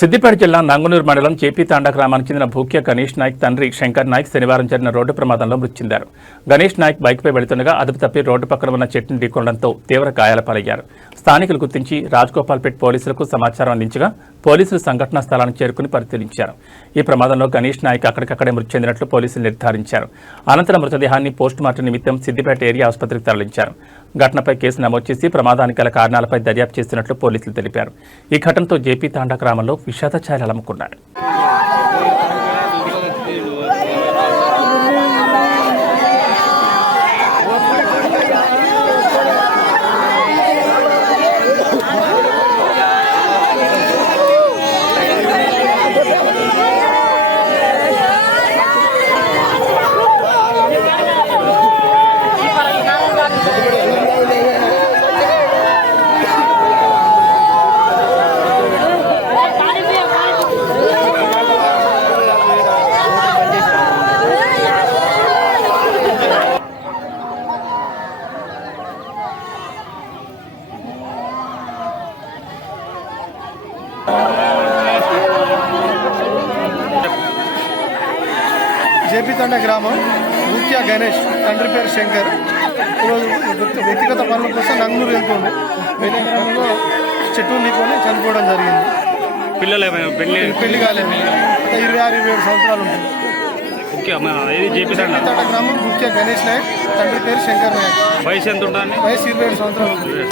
సిద్దిపేట జిల్లా నంగునూరు మండలం జేపీ తాండా గ్రామానికి చెందిన భూక్య గణేష్ నాయక్ తండ్రి శంకర్ నాయక్ శనివారం జరిగిన రోడ్డు ప్రమాదంలో మృతి చెందారు. గణేష్ నాయక్ బైక్పై వెళుతుండగా అదుపు తప్పి రోడ్డు పక్కన ఉన్న చెట్టును ఢీకొనడంతో తీవ్ర గాయాల పాలయ్యారు. స్థానికులు గుర్తించి రాజగోపాల్పేట్ పోలీసులకు సమాచారం అందించగా పోలీసులు సంఘటనా స్థలానికి చేరుకుని పరిశీలించారు. ఈ ప్రమాదంలో గణేష్ నాయక్ అక్కడికక్కడే మృతి చెందినట్లు పోలీసులు నిర్ధారించారు. అనంతరం మృతదేహాన్ని పోస్టుమార్టం నిమిత్తం సిద్దిపేట ఏరియా ఆసుపత్రికి తరలించారు. ఘటనపై కేసు నమోదు చేసి ప్రమాదానికి గల కారణాలపై దర్యాప్తు చేస్తున్నట్లు పోలీసులు తెలిపారు. ఈ ఘటనతో జేపీ తాండా గ్రామంలో విషాద ఛాయలు అలముకున్నాడు. జేపీ తండా గ్రామం భూక్య గణేష్ తండ్రి పేరు శంకర్. ఈరోజు వ్యక్తిగత పనుల కోసం నంగునూరు వెళ్తుండే వెళ్ళే క్రమంలో చెట్టు నీకొని చనిపోవడం జరిగింది. పెళ్లి కాలేదు, 26-27 సంవత్సరాలు ఉంటుంది. జేపీ తండా గ్రామం భూక్య గణేష్ నాయక్ తండ్రి పేరు శంకర్ నాయక్. వయసు ఎంత ఉంటుంది? వయసు 27 సంవత్సరాలు ఉంటుంది.